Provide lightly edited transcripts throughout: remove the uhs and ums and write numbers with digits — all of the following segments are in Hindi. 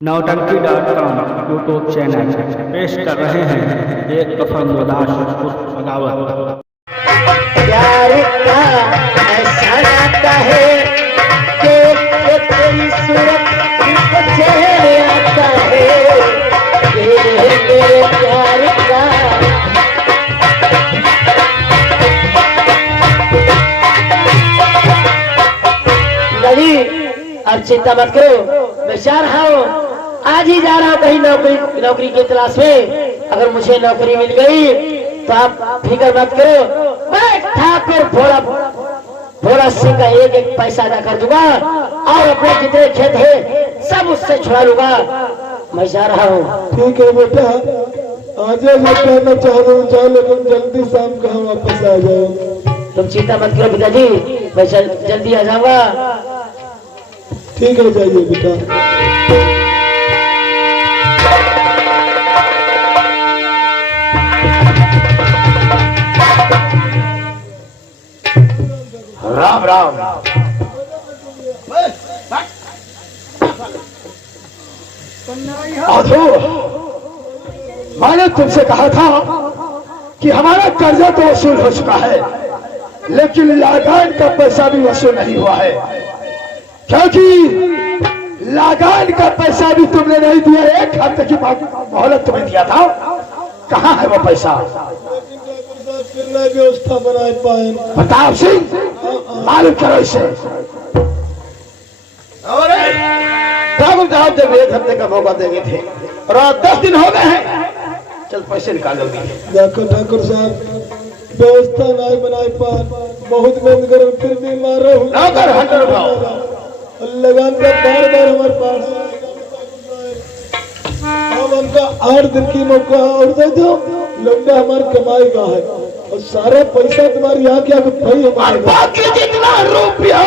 नौटंकी.com यूट्यूब चैनल पेश कर रहे हैं एक कफन उदास बगावत। प्यार का ऐसा नाता है कि तेरी सूरत चेहरे आता है मेरे प्यार का। दादी अब चिंता मत करो, मैं जा रहा हूँ, आज ही जा रहा हूँ कहीं नौकरी की तलाश में। अगर मुझे नौकरी मिल गई तो आप फिक्र मत करो, मैं ठाकुर भोला सिंह का एक एक पैसा अदा कर दूंगा और अपने जितने खेत है सब उससे छुड़ा लूंगा। मैं जा रहा हूँ। ठीक है बेटा, आज मैं कहना चाह रहा हूँ लेकिन जल्दी शाम को हम वापस आ जाओ। तुम चिंता मत करो पिताजी, मैं जल्दी आ जाऊंगा। ठीक है, जाइए बेटा। राम राम। आधो, मैंने तुमसे कहा था कि हमारा कर्जा तो वसूल हो चुका है, लेकिन लागान का पैसा भी वसूल नहीं हुआ है, क्योंकि लागान का पैसा भी तुमने नहीं दिया। एक हफ्ते की मोहलत तुम्हें दिया था, कहाँ है वो पैसा? व्यवस्था बना पाए। प्रताप सिंह, मालूम करो इसे। ठाकुर साहब जब एक हफ्ते का मौका देंगे थे और आज 10 दिन हो गए हैं, चल पैसे निकालोगी। देखो ठाकुर साहब, व्यवस्था नहीं बनाए पाए, बहुत बंद करो, फिर भी मारो नौकर हंटर उठाओ। लगान का बार बार हमारे पास अब हमका 8 दिन की मौका और दे दो। लौंडा हमारी कमाई का है और सारा पैसा तुम्हारे यहाँ क्या भाई हमारे, बाकी जितना रुपया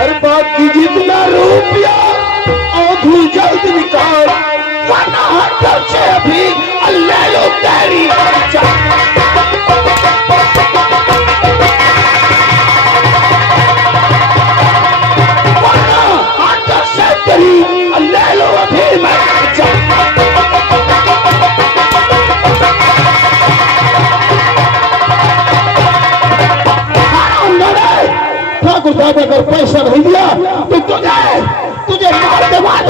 अरे बाकी जितना रुपया आधू जल्द निकाल, वरना हर से अभी अल्लाह लो तेरी ले लो अभी मैं ठाकुर साहब अगर पैसा नहीं दिया तो तुझे मार दे मार।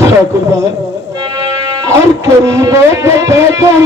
ठाकुर साहब और करीबों को करो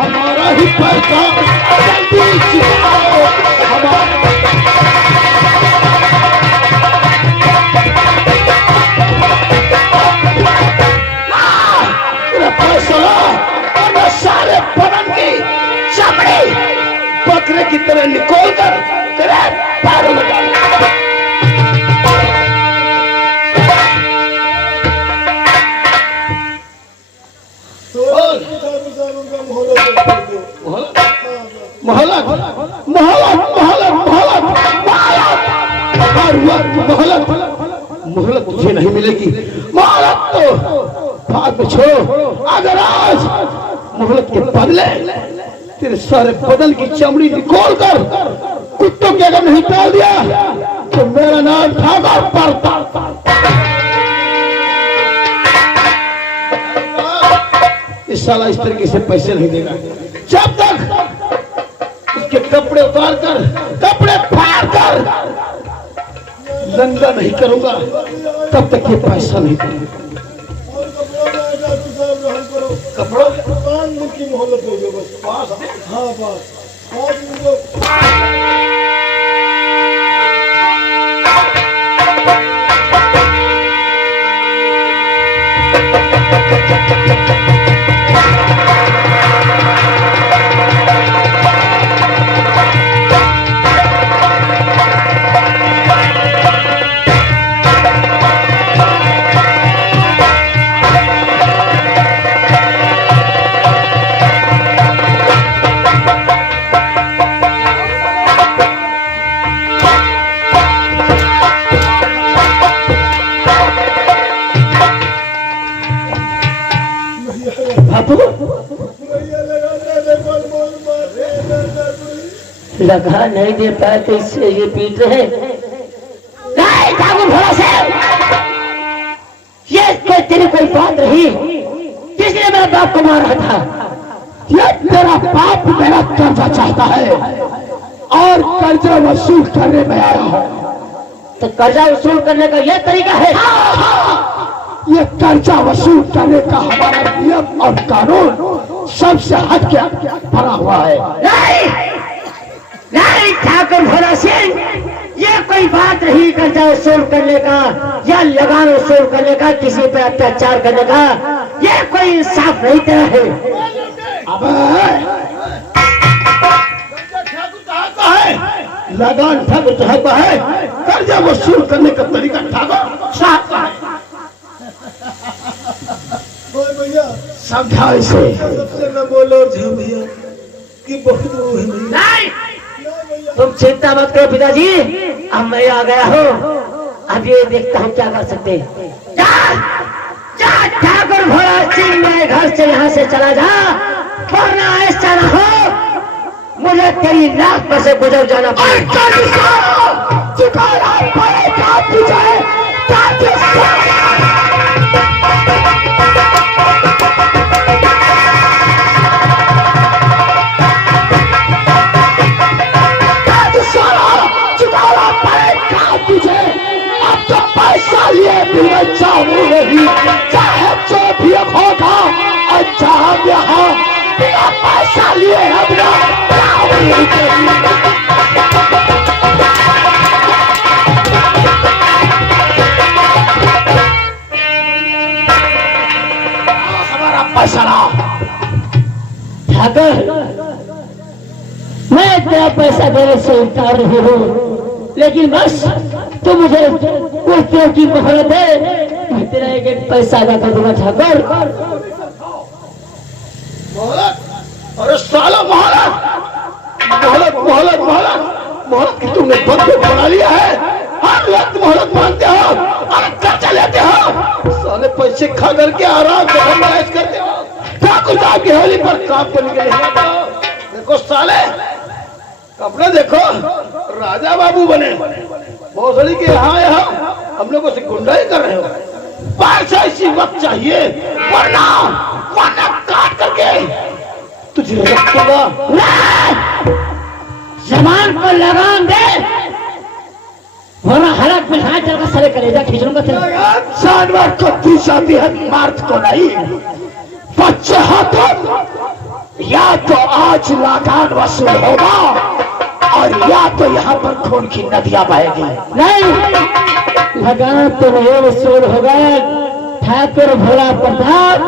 हमारा ही पैसा जल्दी चुकाओ। पैसा सारे बदन की चमड़ी बकरे की तरह निकोल कर तेरे पैरों में डाल। मोहलत तुझे नहीं मिलेगी। मोहलत तो बाद में छोड़ो, अगर आज मोहलत के बदले तेरे सारे बदन की चमड़ी निकोल कर कुत्तों के अगर नहीं डाल दिया कि मेरा नाम ठाकुर प्रताप। इस साला इस तरीके से पैसे नहीं देगा। जब तक इसके कपड़े उतार कर, कपड़े फाड़ कर नंगा नहीं करूंगा, तब तक ये पैसा नहीं दूंगा। कपड़ों की मोहलत हो गई बस। पास हाँ बस। लगा नहीं दे पाए तो इससे ये पीट रहे। नहीं ठाकुर भोला साहब, ये तेरी कोई बात रही किसने मेरा बाप को मारा था? ये तेरा बाप मेरा कर्जा चाहता है और कर्जा वसूल करने में आया हूँ। तो कर्जा वसूल करने का यह तरीका है? ये कर्जा वसूल करने का हमारा नियम और कानून सबसे हट के भरा हुआ है। नहीं ठाकुर भोला सिंह, ये कोई बात नहीं कर्जा वसूल करने का या लगान वसूल करने का, किसी पे अत्याचार करने का। ये कोई इंसाफ नहीं तेरा है। लगान ठाकुर साहब का है, कर्जा वसूल करने का तरीका ठाकुर साहब का है। समझा इसे। सबसे न बोलो भैया कि बहुत वो है नहीं, तुम चिंता मत करो पिताजी, अब मैं आ गया हूँ। अब ये देखता हूँ क्या कर सकते। जा ठाकुर भोला सिंह, मेरे घर से यहाँ से चला जा, वरना ऐसा न हो मुझे तेरी नाक पर से गुजर जाना पड़ेगा। चाहे जो भी होगा और जहाँ यहाँ बिना पैसा लिए अपना हमारा पैसा ला। ठाकुर, मैं तेरा पैसा देने से इनकार नहीं हूँ, लेकिन बस तू मुझे कुर्तियों की मोहलत दे, मैं तेरा एक पैसा अदा कर दूंगा। ठाकुर अरे साला मोहलत मोहलत की तुमने बंदूक बना लिया है। हर वक्त मोहलत मांगते हो और कर्जा लेते हो। साले पैसे खा करके आराम से ऐश करते हो। ठाकुर साहब की हवेली पर काम करने के लिए देखो साले, कपड़े देखो, राजा बाबू बने। भोसड़ी के यहाँ हम लोगों से गुंडाई कर रहे हो। पैसा इसी वक्त चाहिए, वरना काट करके तुझे रखूंगा। जबान पर लगाम दे, वरना हलक में हाथ चलकर सारे कलेजा खींच लूंगा तेरा। जानवर को दिशाती है, मर्द को नहीं। बच्चे हाथों, या तो आज लगान वसूल होगा और या तो यहाँ पर खून की नदियां बहेगी। नहीं, लगान तो नहीं वसूल होगा ठाकुर भोला प्रताप,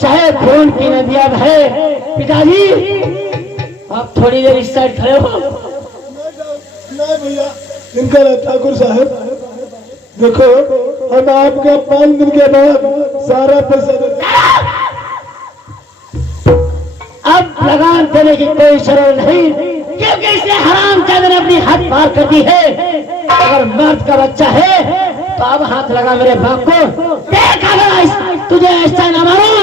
चाहे खून की नदियां बहे। पिताजी आप थोड़ी देर इस साइड खड़े हो। नहीं भैया, इनका ठाकुर साहब देखो, हम आपका 5 दिन के बाद सारा पैसा दे। अब लगान देने की कोई जरूरत नहीं, क्योंकि इसने हरामजादे ने अपनी हद पार कर दी है। अगर मर्द का बच्चा है तो अब हाथ लगा मेरे बाप को। देख अगर तुझे ऐसा न मारूं,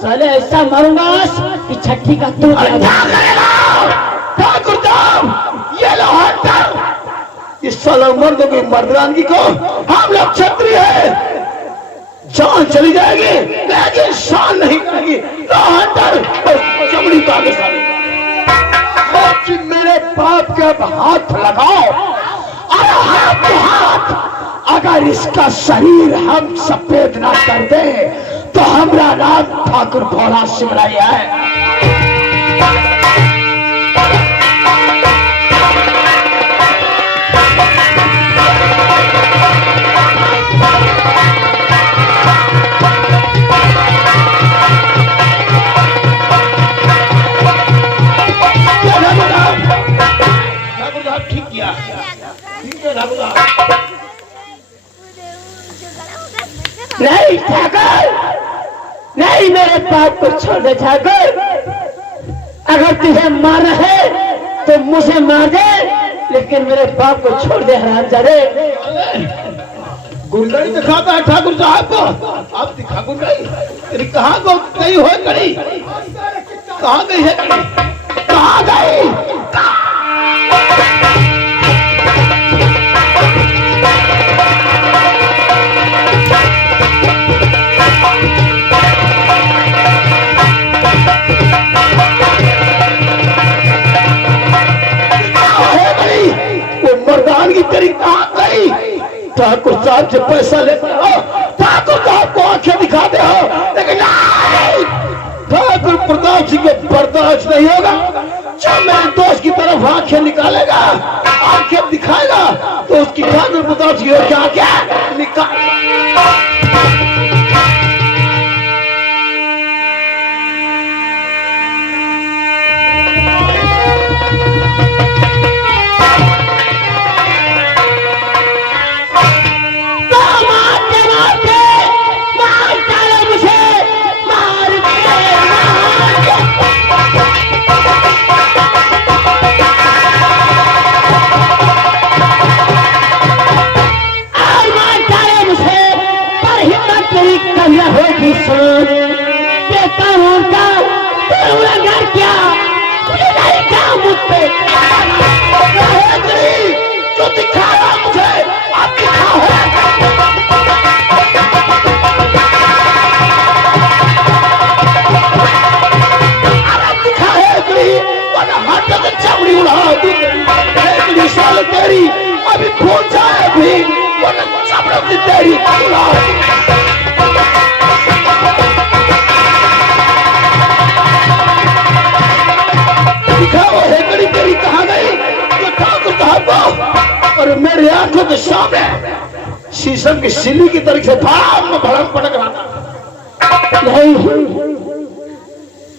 साले ऐसा मारूंगा कि छठी का तू ठाकुर साहब, ये लो हट। इस साला मर्दों की मर्दानगी को हम लोग क्षत्रिय है, जान चली जाएगी लेकिन शान नहीं जाएगी। चमड़ी पाकिस्तानी कि मेरे बाप के अब हाथ लगाओ, और हाथ तो हाथ, अगर इसका शरीर हम सफेद ना कर दे तो हमारा नाम ठाकुर भोला शिवराय है। ठीक किया, ठीक है ठाकुर साहब। नहीं ठाकुर, नहीं, मेरे बाप को छोड़ दे ठाकुर। अगर तुझे मारना है तो मुझे मार दे, लेकिन मेरे बाप को छोड़ दे हरामजादे। गुंडाई दिखाता है ठाकुर साहब को, आप दिखा गुंडाई। तेरी कहाँ को गई हो कड़ी, कहाँ गई है कड़ी, कहाँ गई? मर्दानगी तेरी कहाँ गई? ठाकुर साहब से पैसा लेते हो, ठाकुर साहब को आंखें दिखाते हो, लेकिन नहीं, ठाकुर प्रताप सिंह को बर्दाश्त नहीं होगा। जो मेरे दोस्त की तरफ आंखें निकालेगा, आंखें दिखाएगा, तो उसकी ठाकुर प्रताप सिंह की आंखें निकाल। जो दिखाया मुझे, आप दिखाओ। चमड़ी उड़ा दी साल तेरी, अभी भूल जाए भी, चमड़ी तेरी उड़ा। दिखाओ हेकड़ी तेरी कहाँ गई? जो ठाकुर साहब और मेरे आंखों के सामने शीशम की सिल्ली की तरह से भड़म भड़म पटक रहा। नहीं,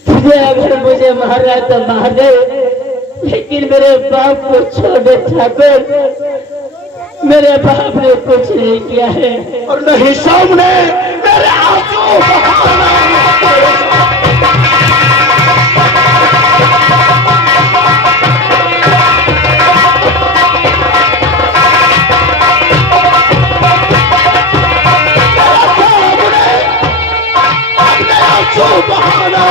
तुझे अगर मुझे मारा तो मार दे, लेकिन मेरे बाप को छोड़ दे ठाकुर। मेरे बाप ने कुछ नहीं किया है, और नहीं सामने मेरे आंसू बहाना। बहाना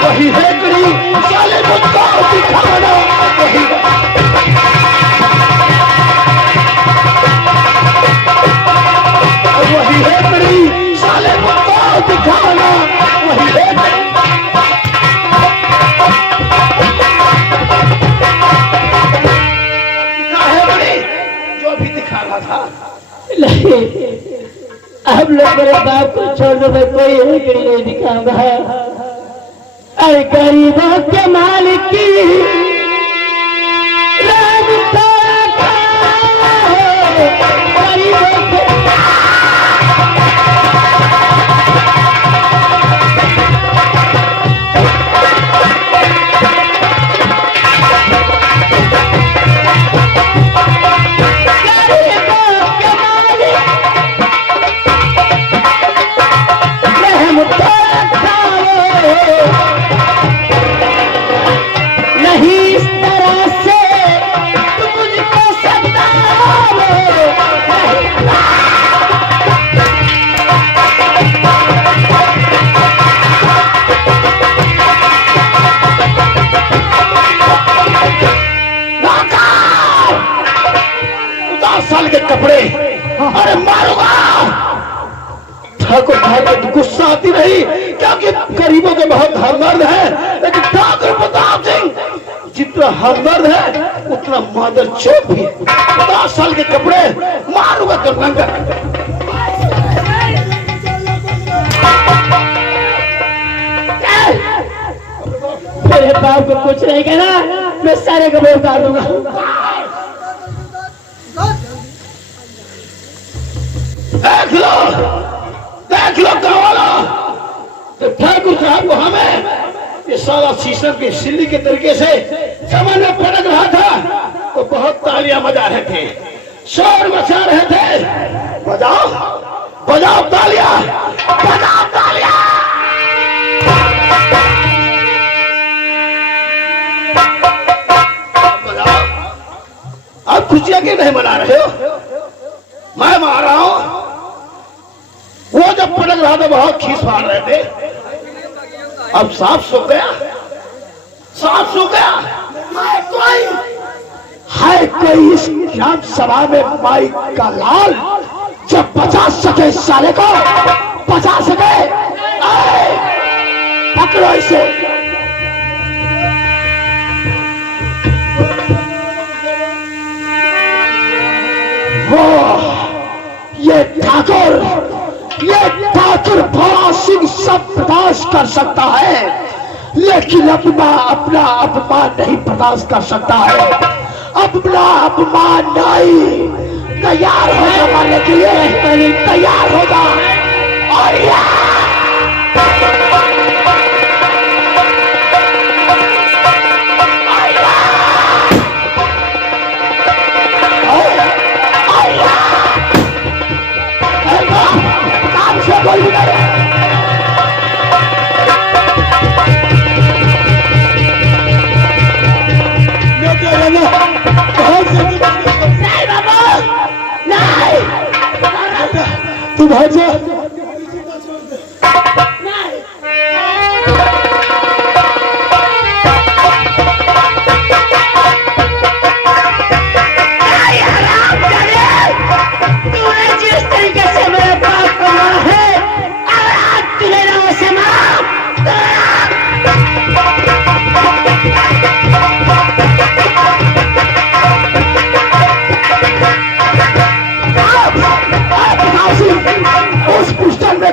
वही हेकड़ी साले मुझको दिखाना, वही वही हेकड़ी साले मुझको दिखाना, वही हेकड़ी। जो भी दिखा रहा था। नहीं, अब लोग मेरे बाप को छोड़ दो, मैं कोई हेकड़ी नहीं दिखाऊंगा। अरे गरीबों के मालिक की राम थोड़ा गरीबों के के कपड़े, अरे मारूंगा। ठाकुर साहब को गुस्सा आती नहीं, क्योंकि गरीबों के बहुत हमदर्द है, लेकिन ठाकुर प्रताप सिंह जितना हमदर्द है उतना मादर चौक भी। 50 साल के कपड़े मारूंगा तो नंगा। मेरे बाप को कुछ नहीं कहना, मैं सारे कपड़े उतार दूंगा। देख लो कवाला, तो ठाकुर साहब को हमें ये साला शीशम की सिल्ली के तरीके से समन में पटक रहा था, तो बहुत तालियां बजा रहे थे, शोर मचा रहे थे। बजाओ बजाओ तालियां, बजाओ तालियां। आप खुशियां क्यों नहीं मना रहे हो? मैं मार रहा हूं। वो जब पटक रहा था बहुत खीस मार रहे थे, अब साफ सूख गया, साफ सूख गया। है कोई इस ग्राम सभा में माई का लाल जो बचा सके, साले को बचा सके? पकड़ो इसे। वो ये ठाकुर भोला सिंह सब बर्दाश्त कर सकता है, लेकिन अपना अपमान नहीं बर्दाश्त कर सकता है। अपना अपमान नहीं। तैयार हो जा मारने के लिए, तैयार हो जा। और कोई भी नहीं। बाबा नहीं, तू भाग जा।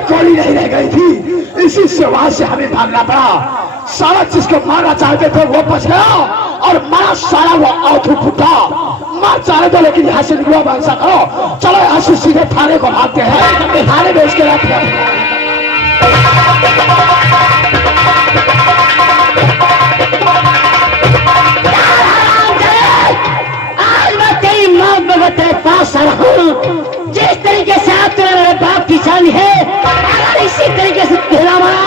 गोली नहीं रह गई थी, इसी से वहां से हमें भागना पड़ा। सारा जिसको मारना चाहते थे वो बच गया, और मारा सारा वो आउथू फुटा। मार चाहे तो, लेकिन यहाँ से निकलो बन सको। चलो यहाँ से सीधे थाने को भागते हैं, थाने में इसके रखते हैं। आज मैं तेरी मौत में तेरे पास आ रहा हूँ। जिस तरीके से आप तेरे मेरे बाप की जान है, अगर इसी तरीके से तेरा मारा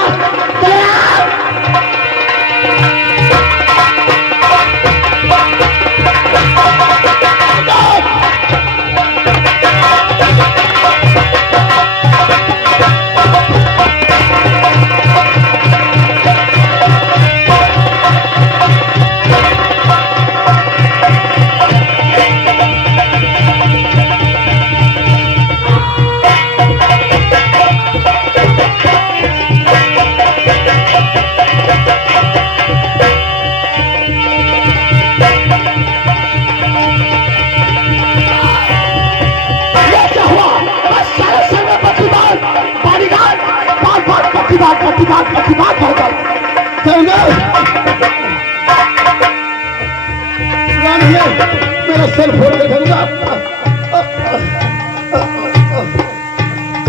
मेरा सर फोड़ के दूंगा।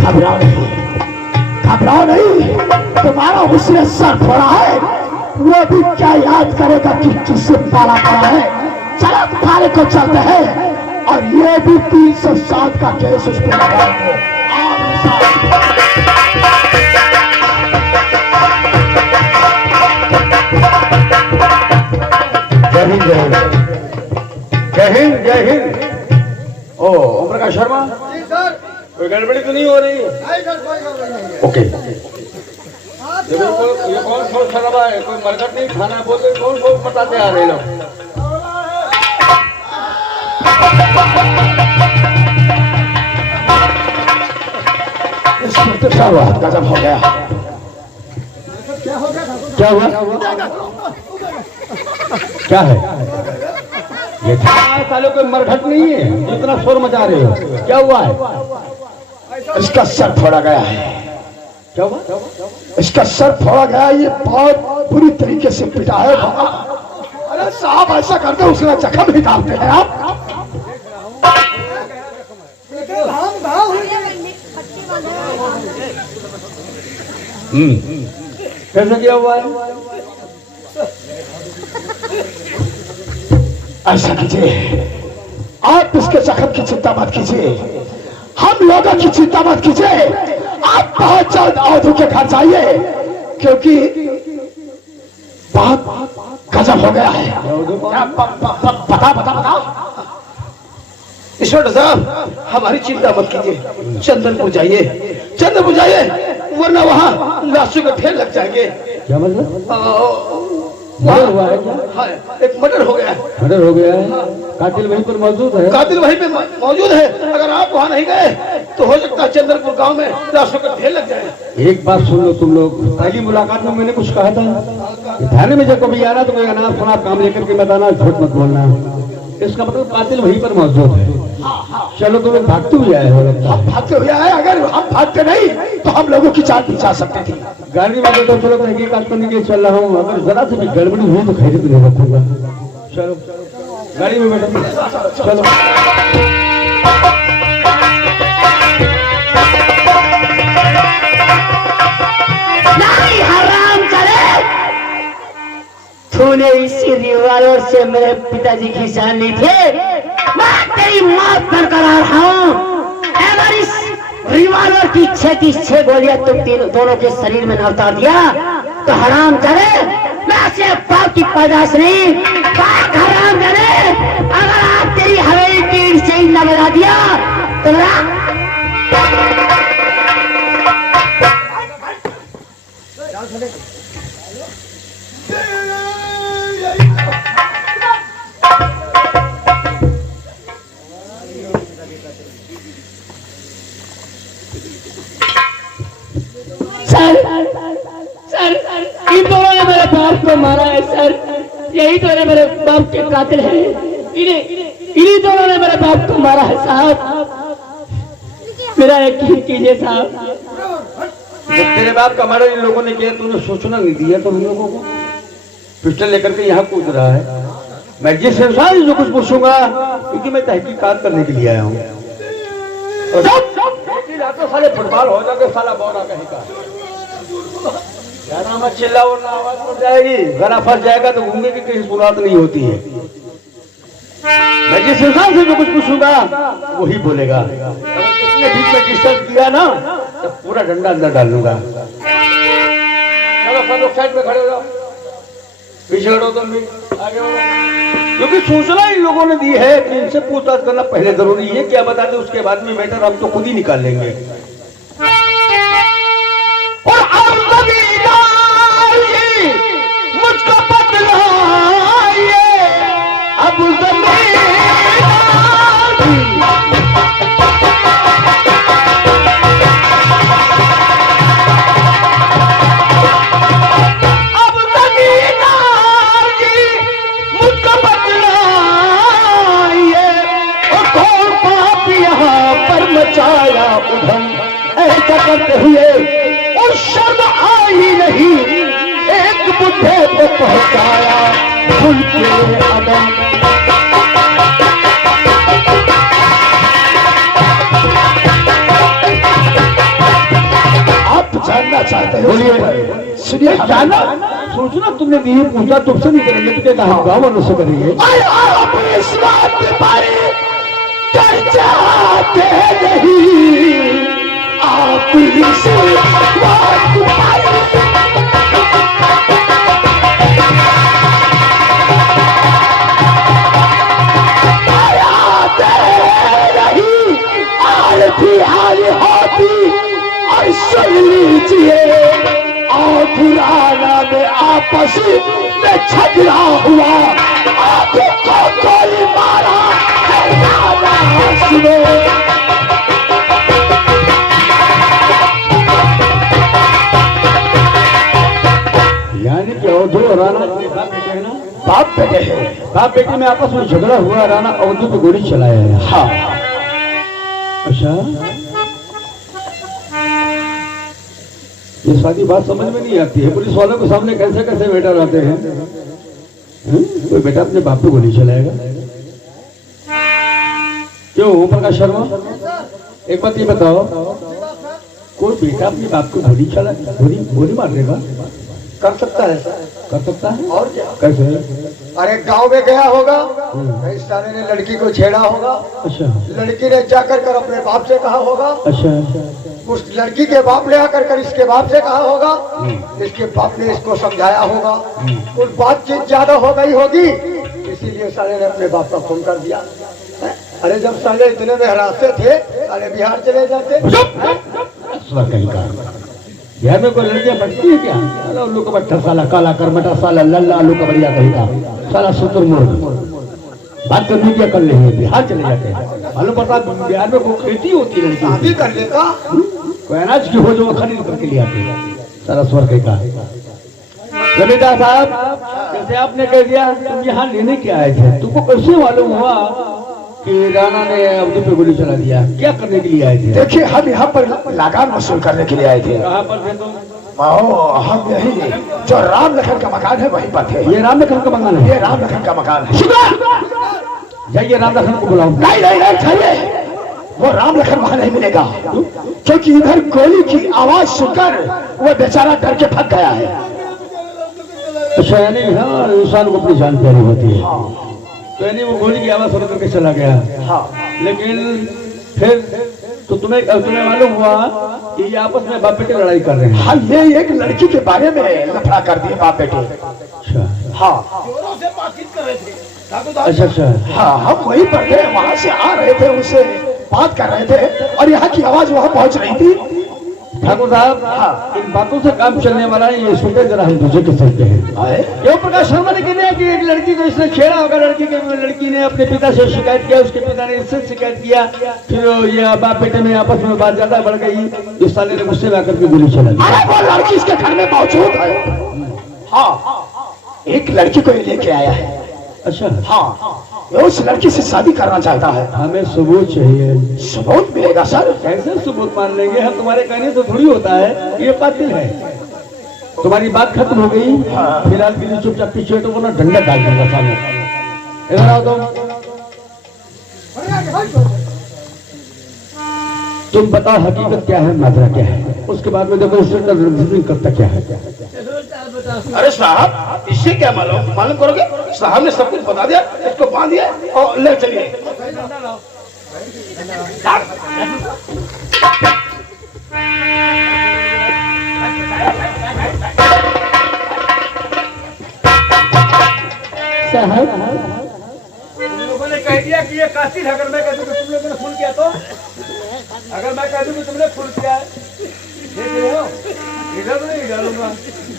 घबराओ नहीं, घबराओ नहीं। तुम्हारा उसने सर फोड़ा है, वो भी क्या याद करेगा कि किससे पाला पड़ा है। चलो थाने को चलते हैं, और ये भी 307 का केस उसको लगाएंगे। जय हिंद, जय हिंद, जय हिंद, जय हिंद। ओ ओम प्रकाश शर्मा, कोई गड़बड़ी तो नहीं हो रही? ओके। ये कौन शोर शराबा है? कोई मरकट नहीं, खाना बोलते कौन शोर बताते आ रहे लोग? इंस्पेक्टर साहब गजब हो गया। क्या हुआ? क्या है ये? सालों कोई मरघट नहीं है जितना शोर मचा रहे हो। क्या हुआ है? इसका सर फोड़ा गया है। क्या हुआ? इसका सर फोड़ा गया। ये बहुत बुरी तरीके से पिटा है। अरे साहब ऐसा करते उसका जख्म ही डालते हैं आप। कैसे क्या हुआ है? ऐसा कीजिए, आप इसके जख्म की चिंता मत कीजिए, हम लोगों की चिंता मत कीजिए। आप बहुत जल्द अवधू के घर जाइए क्योंकि बहुत गजब हो गया है। बता इंस्पेक्टर साहब हमारी चिंता मत कीजिए, चंदनपुर जाइए, चंदनपुर जाइए, वरना वहाँ लाशों के ढेर लग जाएंगे। क्या मतलब? मर्डर हुआ है क्या? हाँ, एक मर्डर हो गया है। मर्डर हो गया है? कातिल वहीं पर मौजूद है? कातिल वहीं पे मौजूद है। अगर आप वहाँ नहीं गए तो हो सकता है चंदनपुर गांव में लाशों का ढेर लग जाए। एक बात सुन लो तुम लोग, पहली मुलाकात में मैंने कुछ कहा था, थाने में जब कभी आना तो कोई अनाप शनाप काम लेकर के बताना, झूठ मत बोलना। इसका मतलब कातिल वहीं पर मौजूद है। चलो तुम लोग भागते हुए आए हो। भागते हुए आए? अगर हम भागते नहीं तो हम लोगों की जान बचा सकते थे। गाड़ी में तो चलो तहकीकात करने के लिए चल रहा हूँ, अगर जरा से भी गड़बड़ी हुई तो खैरियत नहीं रखूंगा। चलो गाड़ी में बैठो। चलो नहीं हराम करे, तूने इसी रिवॉल्वर से मेरे पिताजी की जान ली थी। मैं तेरी मौत बरकरार आ रहा हूँ। अगर इस रिवॉल्वर की 6 गोलियां तुम दोनों के शरीर में न उतार दिया तो हराम करे मैं से बाप की पैदाश नहीं, बाप हराम करे। अगर आप तेरी हवेली पीठ से ही न बजा दिया तो मेरा सर इन दोनों ने मेरे बाप को मारा है सर। यही तो मेरे बाप के कातिल हैं। इन्हीं दोनों ने मेरे बाप को मारा है साहब। मेरा यकीन कीजिए साहब। तेरे बाप का मर्डर इन लोगों ने किया, तूने सोचना नहीं दिया तो हम लोगों को। पिस्टल लेकर के यहाँ कूद रहा है। मैं जिस इंसान जो कुछ पूछूंगा क्योंकि मैं तहकीकात करने के लिए आया हूँ। तो साले फुटबॉल हो जाते साला बौना कहीं का। ज्यादा मत चिल्ला वरना आवाज पड़ जाएगी। गला फंस जाएगा तो घूमने की कहीं सुरात नहीं होती है। मैं जिस इंसान से जो कुछ पूछूंगा वही बोलेगा। अगर किसी ने बीच में डिस्टर्ब किया ना तो पूरा डंडा अंदर डाल लूंगा। चलो सब लोग साइड में खड़े हो जाओ, पीछे हटो तुम भी, आगे बढ़ो। क्योंकि सूचना इन लोगों ने दी है कि इनसे पूछताछ करना पहले जरूरी है। क्या बता दे उसके बाद में मैटर हम तो खुद ही निकाल लेंगे। और मुझको बदलाइए अब मचाया उधम ऐसा करते हुए और शर्म आई नहीं, एक बुढ़े को पहुंचाया भूल के अदम। आप जानना चाहते हो? बोलिए। सुनिए, जाना सोचना तुमने दी पूछा तुमसे नहीं करेंगे तो क्या कहा गाँव वालों से करेंगे। अपने स्वाद बारे कर जाते नहीं आप से बात नहीं आलती हाल होती और सुन लीजिए और पुराना में आपस में झगड़ा हुआ, आपको गोली मारा सुनो। बाप बेटे हैं। बाप बेटे में आपस में झगड़ा हुआ, राणा अवधू पे गोली चलाया है। हाँ। अच्छा, ये सारी बात समझ में नहीं आती है। पुलिस वालों के सामने कैसे कैसे बेटा रहते हैं। कोई बेटा अपने बाप पे गोली चलाएगा? क्यों ओम प्रकाश शर्मा, एक बात ये बताओ, कोई बेटा अपने बाप को गोली मार देगा? कर सकता है, कर सकता है। और क्या? कैसे? अरे गांव में गया होगा, कहीं साले ने लड़की को छेड़ा होगा, अच्छा, लड़की ने जाकर कर अपने बाप से कहा होगा, अच्छा, उस लड़की के बाप ने आकर कर इसके बाप से कहा होगा, इसके बाप ने इसको समझाया होगा, कुछ बातचीत ज्यादा हो गई होगी, इसीलिए साले ने अपने बाप का खून कर दिया। अरे जब साले इतने में हराते थे, साले बिहार चले जाते। बिहार में कोई लड़कियां बढ़ती है क्या? आलू का बट्टा साला, काला करमटा साला, लल्ला आलू का बढ़िया कहीं का साला, शुतुरमुर्ग। बात करनी क्या कर लेंगे, बिहार चले जाते हैं। मालूम पड़ता बिहार में कोई खेती होती है, शादी कर लेता, कोई अनाज की हो जो वो खरीद करके ले आते हैं। सारा स्वर कहीं का। जमींदार साहब, जैसे आपने कह दिया तुम यहाँ लेने क्या आए थे, तुमको कैसे मालूम हुआ कि राणा ने अवधू पे गोली चला दिया? क्या करने के लिए आए थे? देखिए हम यहाँ पर लगान वसूल करने के लिए आए थे। कहाँ पर थे तुम? हम यही जो राम लखन का मकान है वहीं पर थे। ये राम लखन का मकान है? ये राम लखन का मकान है। जाइए राम लखन को बुलाओ। नहीं नहीं नहीं चाहिए, वो राम लखन वहां नहीं मिलेगा, क्योंकि इधर गोली की आवाज सुनकर वो बेचारा डर के भाग गया है। अच्छा, यानी हाँ, इंसान को अपनी जान प्यारी होती है, तो यानी वो गोली की आवाज सुन करके चला गया। हाँ। लेकिन फिर तो तुम्हें मालूम हुआ कि ये आपस में बाप बेटे लड़ाई कर रहे हैं? हाँ, ये एक लड़की के बारे में लफड़ा कर दिए बाप बेटे। अच्छा, हाँ। अच्छा, अच्छा, हाँ, हम वहीं पर थे, वहां से आ रहे थे, उससे बात कर रहे थे और यहाँ की आवाज वहां पहुंच रही थी। ठाकुर साहब, हाँ, इन बातों से काम चलने वाला है, ये सोचे जरा हम दूसरे के चलते हैं। क्यों प्रकाश शर्मा ने कहने कि एक लड़की को इसने छेड़ा होगा, लड़की ने अपने पिता से शिकायत किया, उसके पिता ने इससे शिकायत किया, फिर ये बाप बेटे में आपस में बात ज्यादा बढ़ गई, इस साले ने गुस्से में आकर के गोली चला दी। अरे वो लड़की इसके घर में मौजूद है। हाँ, एक लड़की को ये लेके आया है। अच्छा, हाँ, वो उस लड़की से शादी करना चाहता है। हमें सबूत चाहिए। सबूत मिलेगा सर? कैसे सबूत मान लेंगे हम? तुम्हारे कहने से थोड़ी होता है, ये बातिल है। तुम्हारी बात खत्म हो गई, फिलहाल के लिए चुपचाप पीछे तो ना डंडा डाल दूंगा सामने। इधर आओ तुम बताओ हकीकत क्या है, मात्रा क्या है, उसके बाद में देखो इससे करता क्या है। अरे साहब, इससे क्या मालूम करोगे? साहब ने सब कुछ बता दिया, इसको बांध दिया और ले चलिए। साहब, तुम लोगों ने कह दिया कि ये कातिल है। अगर मैं कह दूं कि तुम लोगों ने खून किया, तो अगर मैं कह दूं कि तुमने खून किया है, देख रहे हो, इधर नहीं डालूंगा,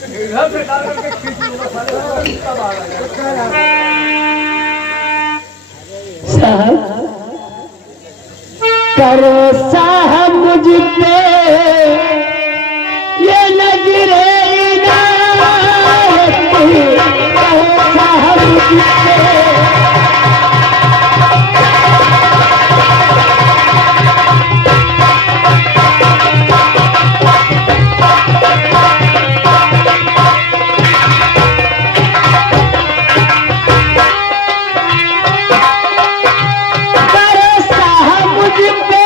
इधर से डाल करके खींच लूंगा साले। साहब, करो साहब मुझ पे ये नजरे इनायत, करो साहब मुझ पे।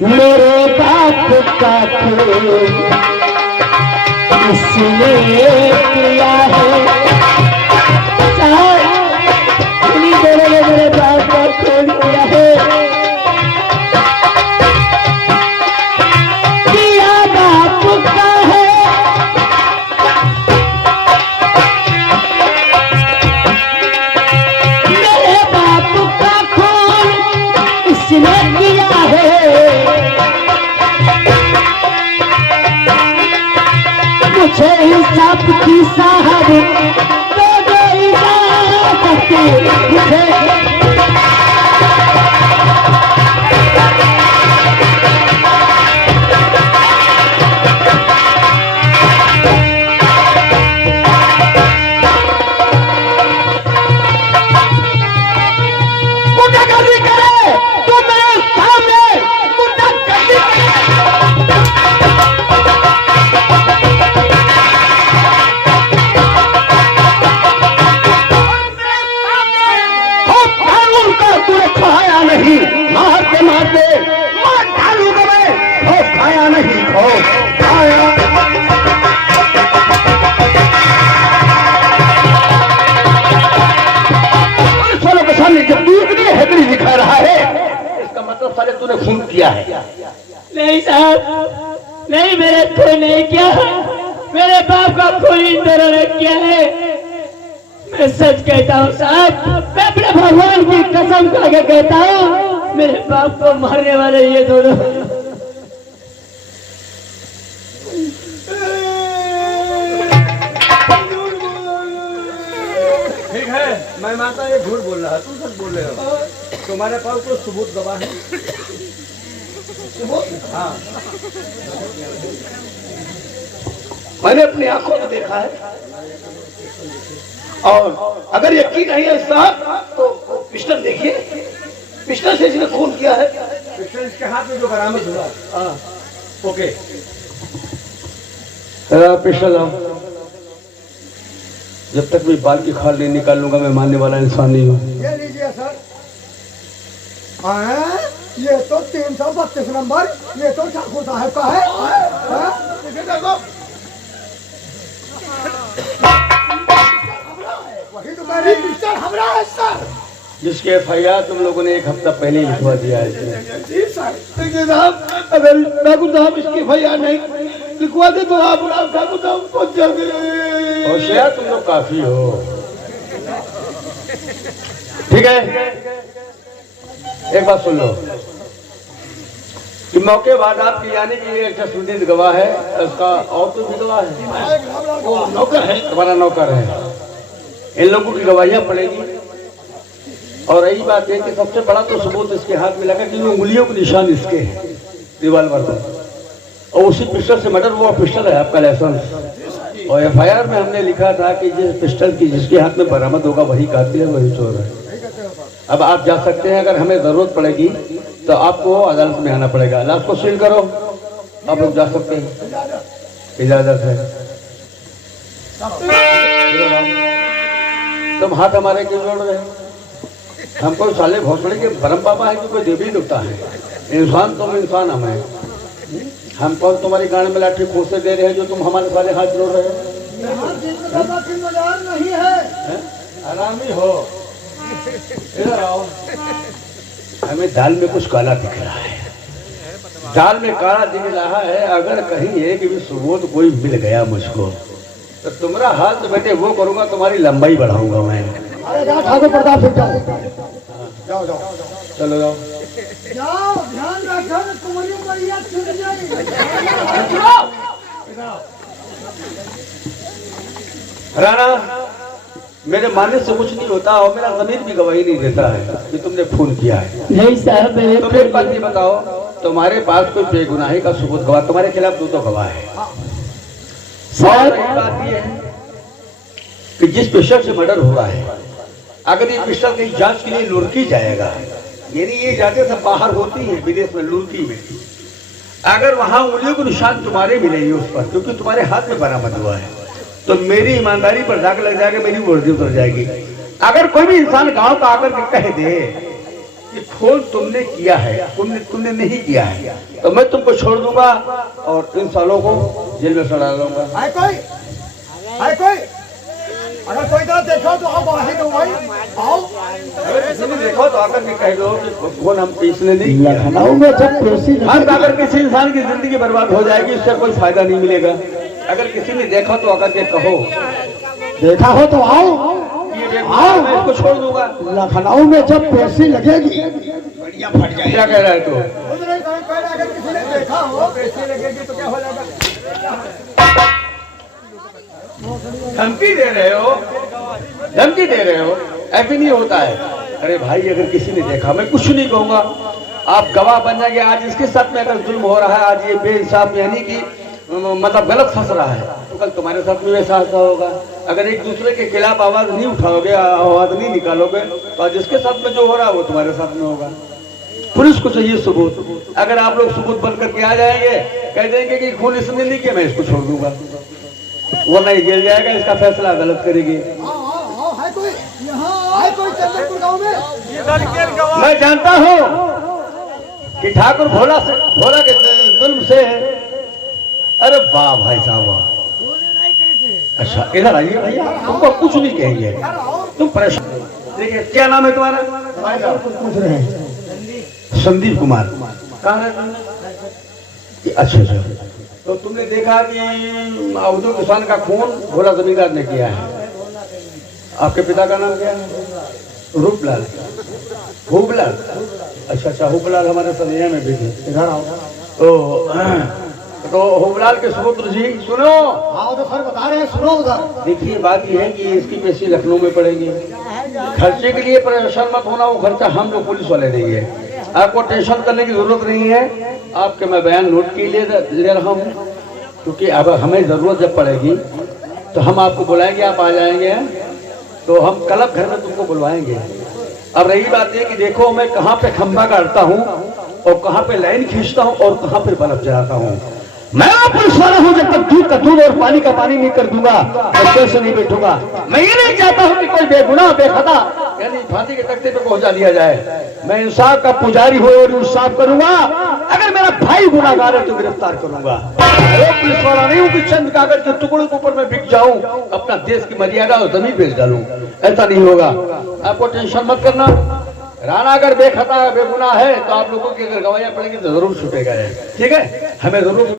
मेरे बाप का खून इसने किया है, मेरे बाप का खून किया है, किया बाप का है। मेरे बाप का खून किसने किया है, मुझे इंसाफ की साहब तो दो इजाजत, मुझे साले तूने खून किया है। नहीं साहब, नहीं, मेरे खून नहीं किया है, मेरे बाप का खून इन दोनों ने किया है। मैं सच कहता हूँ साहब, मैं अपने भगवान की कसम खा के कहता हूँ, मेरे बाप को मारने वाले ये दोनों। ठीक है, मैं मानता ये झूठ बोल रहा है, तुम सच बोल रहे हो। तुम्हारे पास कोई सबूत गवाह है? हाँ, मैंने अपनी आंखों में देखा है, और अगर यकीन नहीं है साहब तो पिस्टल देखिए, पिस्टल से इसने खून किया है। पिस्टल इसके हाथ में जो बरामद हुआ। हाँ, ओके, पिस्टल लाओ। जब तक मैं बाल की खाल नहीं निकाल लूंगा मैं मानने वाला इंसान नहीं हूँ। ये लीजिए सर। ये तो 332 नंबर, ये तो ठाकुर साहब का है। वही तो मेरी पिस्टल हमरा है सर, जिसके FIR तुम लोगों ने 1 हफ्ता पहले ही लिखवा दिया है। जी सर। देखिए साहब, अगर ठाकुर साहब इसकी FIR नहीं लिखवा दे तो आप ठाकुर साहब पहुंच जाओगे। होशियार तुम लोग काफी हो। ठीक है, एक बात सुन लो कि मौके बाद आपकी यानी कि एक सुदीन गवाह है, उसका और तो भी गवाह है, वो नौकर है, तुम्हारा नौकर है। इन लोगों की गवाहियां पड़ेगी। और यही बात है कि सबसे बड़ा तो सबूत इसके हाथ में लगा कि उंगलियों के निशान इसके हैं रिवाल्वर पर, और उसी पिस्टल से मर्डर हुआ। पिस्टल है आपका लाइसेंस, और FIR में हमने लिखा था कि जिस पिस्टल की जिसके हाथ में बरामद होगा वही कातिल है, वही चोर है। अब आप जा सकते हैं, अगर हमें जरूरत पड़ेगी तो आपको अदालत में आना पड़ेगा। लाश को सील करो, आप लोग जा सकते हैं, इजाजत है। तुम हाथ हमारे क्यों जोड़ रहे हो? हमको साले भोसड़े के परम पापा है कि कोई देवी देवता है? इंसान तुम, इंसान हमें। हम कौन तुम्हारी गाड़ी में लाठी खोसे दे रहे हैं जो तुम हमारे साले हाथ जोड़ रहे हो? नहीं है, आरामी हो, इधर आओ। हमें दाल में कुछ काला दिख रहा है, दाल में काला दिख रहा है। अगर कहीं एक भी सबूत कोई मिल गया मुझको तो तुम्हारा हाल तो बेटे वो करूंगा, तुम्हारी लंबाई बढ़ाऊंगा मैं। ठाकुर प्रताप सिंह जाओ, जाओ चलो जाओ, ध्यान रखो, तुम्हारी बढ़िया छूट जाएगी। राणा, मेरे मानने से कुछ नहीं होता, और मेरा जमीर भी गवाही नहीं देता है कि तुमने खून किया है। नहीं साहब, मैंने तुम एक बात नहीं बताओ, तुम्हारे पास कोई बेगुनाही का सबूत गवाह, तुम्हारे खिलाफ 2 गवाह है। और एक बात ये है कि जिस पिस्टल से मर्डर हुआ है, अगर ये पिस्टल कहीं जांच के लिए लुढ़की जाएगा, यानी ये जाते सब बाहर होती है विदेश में, लुढ़की में, अगर वहां उंगलियों के निशान तुम्हारे मिलेंगे उस पर, क्योंकि तुम्हारे हाथ में बरामद हुआ है, तो मेरी ईमानदारी पर दाग लग जाएगा, मेरी वर्दी उतर जाएगी। अगर कोई भी इंसान गांव का आकर के कह दे कि खून तुमने किया है, तुमने नहीं किया है, तो मैं तुमको छोड़ दूंगा और इन सालों को जेल में सड़ा दूंगा। है कोई? अगर कोई तरह देखो तो आओ, बाहर दो भाई, आओ। अगर किसी ने देखो तो आकर के कह दो कि खून हम इसने नहीं किया। लखनऊ में जब पेशी अगर किसी इंसान की जिंदगी बर्बाद हो जाएगी, उससे कोई फायदा नहीं मिलेगा। अगर किसी ने देखा तो आकर के कहो, देखा हो तो आओ, आओ, मैं इसको छोड़ दूंगा। लखनऊ में जब पेशी लगेगी या फट जाए। क्या कह रहा है तू? अगर किसी ने देखा हो कैसी लगेगी तो क्या हो जाएगा? धमकी दे रहे हो, धमकी दे रहे हो, ऐसे नहीं होता है। अरे भाई अगर किसी ने देखा, मैं कुछ नहीं कहूंगा, आप गवाह बन जाएंगे। आज इसके साथ में अगर जुल्म हो रहा है, आज ये बेइंसाफ यानी कि मतलब गलत फंस रहा है, तो कल तुम्हारे साथ में वैसा ऐसा होगा। अगर एक दूसरे के खिलाफ आवाज नहीं उठाओगे, आवाज नहीं निकालोगे, तो आज इसके साथ में जो हो रहा है वो तुम्हारे साथ में होगा। पुलिस को चाहिए सबूत। अगर आप लोग सबूत बन करके आ जाएंगे, कह देंगे कि खून इसने नहीं किया, मैं इसको छोड़ दूंगा, वो नहीं जेल जाएगा, इसका फैसला गलत करेगी। है कोई यहाँ, है कोई चंद्रपुर गांव में? मैं जानता हूँ कि ठाकुर भोला के जुल्म से। अरे वाह भाई साहब वाह। अच्छा इधर आइए भैया, तुमको कुछ नहीं कहेंगे, तुम परेशान। देखिए क्या नाम है तुम्हारा? पूछ रहे हैं। संदीप कुमार। कहाँ है? अच्छा अच्छा। तो तुमने देखा कि अवधू किसान का खून भोला जमींदार ने किया है। आपके पिता का नाम क्या है? रूपलाल। हुबलाल। अच्छा अच्छा, हुबलाल हमारे सनिया में भी थे। इधर आओ। तो हुबलाल के सुपुत्र जी सुनो। हाँ तो सर बता रहे हैं, सुनो उधर। देखिए बात यह है कि इसकी पेशी लखनऊ में पड़ेगी। खर्चे के लिए परेशान मत होना, वो खर्चा हम लोग पुलिस वाले देंगे, आपको टेंशन करने की जरूरत नहीं है। आपके मैं बयान नोट के लिए ले रहा हूँ, क्योंकि अब हमें जरूरत जब पड़ेगी तो हम आपको बुलाएंगे, आप आ जाएंगे, तो हम क्लब घर में तुमको बुलवाएंगे। अब रही बात ये कि देखो मैं कहाँ पे खंभा गाड़ता हूँ और कहाँ पे लाइन खींचता हूँ और कहाँ पे बल्ब जलाता हूँ। मैं पुलिस वाला हूँ, जब तक दूध का दूध और पानी का पानी नहीं कर दूंगा तो कैसे नहीं बैठूंगा। मैं ये नहीं चाहता हूँ कि कोई बेगुनाह बेखता यानी फांसी के तख्ते पे पहुंचा दिया जाए। मैं इंसाफ का पुजारी हो और इंसाफ करूंगा। अगर मेरा भाई गुनाहगार है तो गिरफ्तार करूंगा। पुलिस वाला नहीं हूँ कि चंद कागज के टुकड़ों के ऊपर मैं बिक जाऊं, अपना देश की मर्यादा और जमीन बेच डालूं। ऐसा नहीं होगा, आपको टेंशन मत करना। राणा अगर बेखता बेगुनाह है तो आप लोगों की अगर गवाहियां पड़ेंगी तो जरूर छूटेगा। ठीक है, हमें जरूर